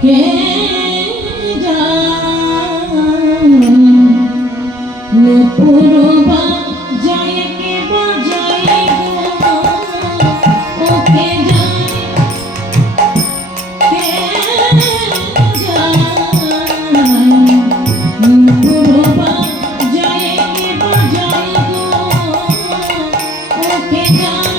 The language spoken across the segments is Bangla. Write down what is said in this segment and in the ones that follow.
কে যায় নুপুরবা যায় কে বাজায় গো ওকে যায় কে যায় নুপুরবা যায় কে বাজায় গো ওকে যায়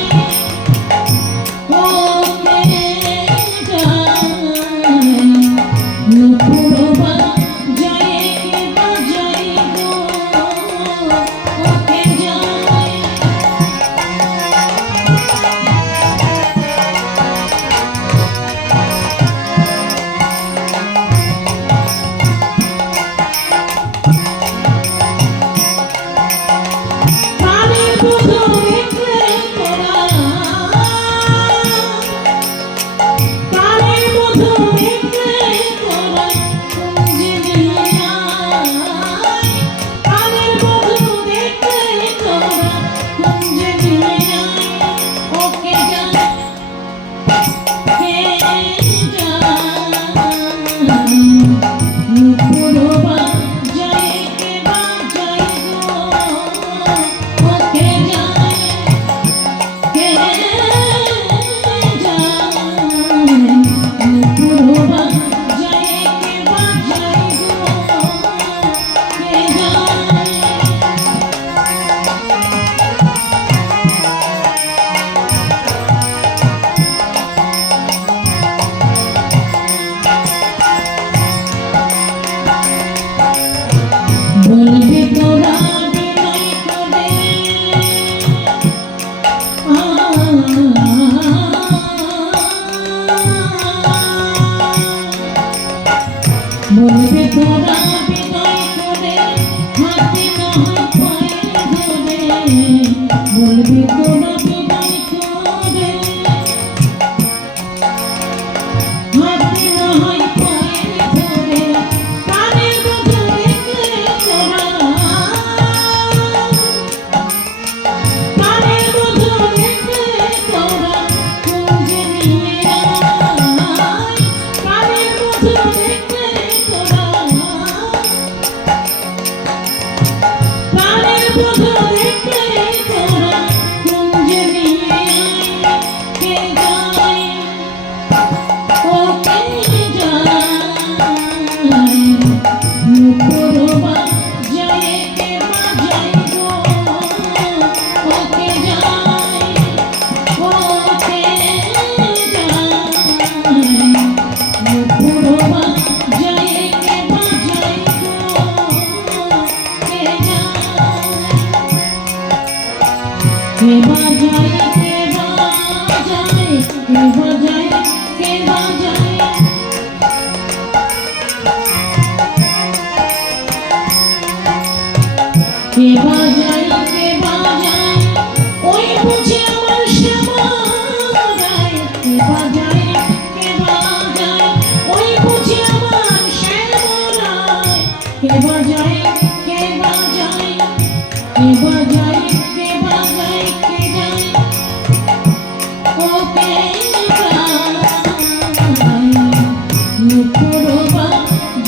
নুপুরবা যায় কে বাজায় গো ওকে যায় প্রাণের বধূ দেখলে তোরা প্রাণের বধূ দেখলে তোরা কুঞ্জে নিয়ে আয় প্রাণের বধূ দেখলে তোরা কুঞ্জে নিয়ে আয় ওকে যায় কে যায় নুপুরবা যায় কে বাজায় গো ওকে যায় কে যায় নুপুরবা যায় কে বাজায় গো কে যায় বলবি তোরা বিনয় করে বলবি তোরা বিনয় করে হাতে নয় পায়ে ধরে বলবি তোরা বিনয় করে হাতে নয় পায়ে ধরে প্রাণের বধূ দেখলে তোরা প্রাণের বধূ দেখলে তোরা কুঞ্জে নিয়ে আয় প্রাণের বধূ দেখলে তোরা প্রাণের বধূ দেখলে তোরা কুঞ্জে নিয়ে আয় কে যায় ওকে যায় নুপুরবা যায় কে বাজায় গো ওকে যায় নুপুরবা যায় কে বাজায় গো কে যায় কে বাজায় কে বাজায় কে বাজায় কে বাজায় কে বাজায় কে বাজায় ওই বুঝি আমার শ্যামারায় কে বাজায় কে বাজায় ওই বুঝি আমার শ্যামারায় কে বাজায় কে বাজায় কে বাজায় কে বাজায় কে যায় ওকে যায় নুপুরবা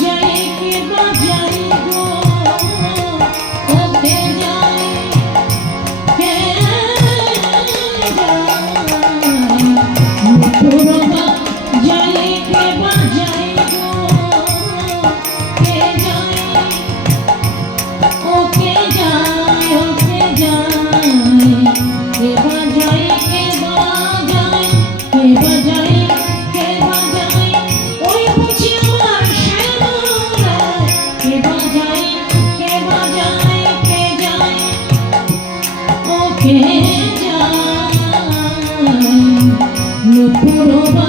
যায় কে বাজায় গো ওকে যায় কে যায় নুপুরবা যায় কে বাজায় গো কে যায় ওকে যায় ওকে যায় কে বাজায় কে বাজায় কে বাজায় কে বাজায় ওই বুঝি আমার শ্যামারায় কে বাজায় কে বাজায় কে যায় ওকে যায় নুপুরবা